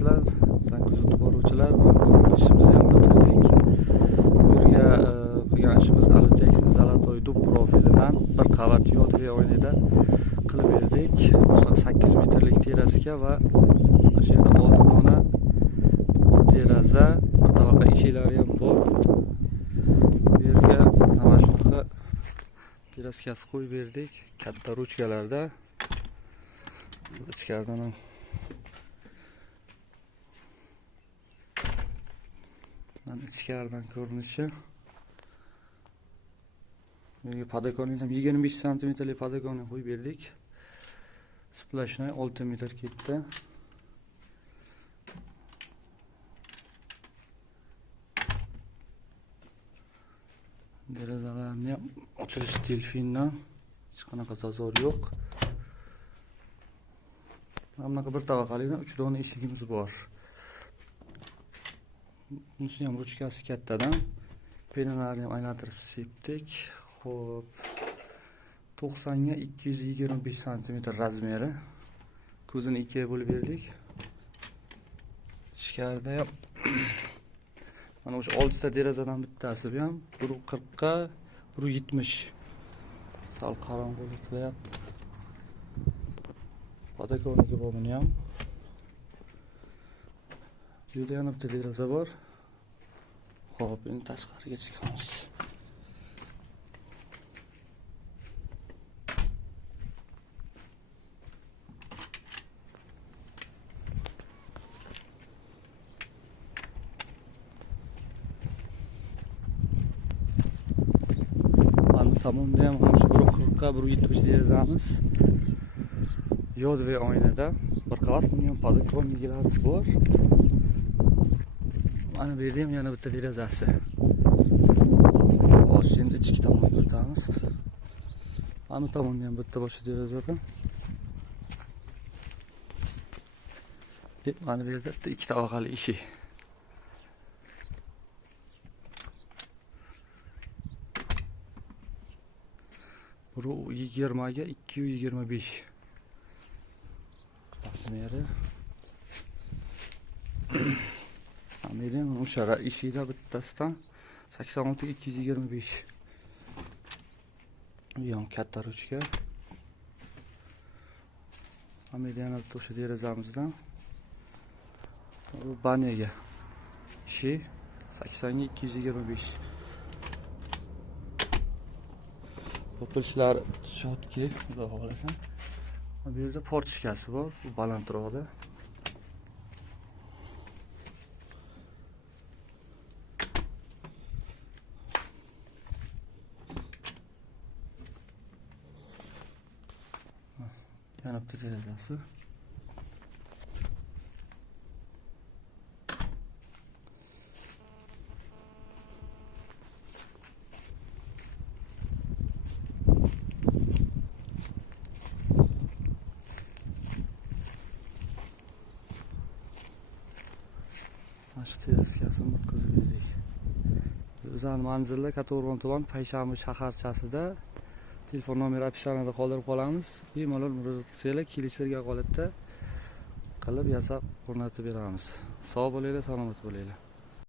obunachilar, bizning kuzatib boruvchilar, bugungi ishimizni ham bitirdik. Bu yerga qilgan ishimiz Alutex Zolotoy dub profilidan bir qavat yodviy o'yinida qilib berdik. 8 metrlik terasga va mana shu yerda 6 dona teraza, bir tavaqa eshiklari ham bor. Bu yerga mana shunaqa teraskasi qo'yib berdik, katta ruchkalarda. Ichkaridan ham mana ichkaridan ko'rinishi. Bunga podokonni ham 25 santimetrlik podokonni qo'yib berdik. Splashnoy 6 metr ketdi. Derazalarni ham ochilish delfindan hech qanaqa zazor yo'q. Bunaqa bir tavaqalikdan 3 dona eshigimiz bor. Bunisi ham ruchkasi kattadan. Penalarni ham aylantirib sepdik. Xo'p. 90 ga 225 cm razmeri. Ko'zini ikkiga bo'lib berdik. Ichkarida ham mana o'sha 6 ta derazadan bittasi ham 140 ga 170. Sal qorong'ulik qilyapti. Podokonniki bor buni ham. Bu yerda yana bitta deraza bor. Xo'p, endi tashqariga chiqamiz. Tomonda ham shu 140 ga 170 derazamiz. Yodviy oynada bir qavat buni ham podokonniki bor. Mana bu yerda ham yana bitta derazasi. Hozir endi ichki tomonga o'tamiz. Mana bu tomonda ham bitta boshqa derazadan. Mana bu yerda ikki tavaqali eshik. Bu 20 ga 225. Razmeri. Ameliyam o'sha eshikda bittasidan 86 ga 225. Bu ham katta ruchka. Ameliyam o'sha derazamizdan. Bu banyaga. Eshik 80 ga 225. Populishlar shotki, xudo xolasa. Bu yerda portishkasi bor, bu balandroqda. Yana bitta derazasi. Shu teraskasini bitkazib berdik. Bizning manzilda Kattaqo'rg'on tuman Payshanba shaharchasida. Telefon nomeri opisiyanida qoldirib qolamiz. Bemalol murojaat qilsanglar, kelishlarga holatda qilib yasab o'rnatib beramiz. Sog' bo'linglar, salomat bo'linglar.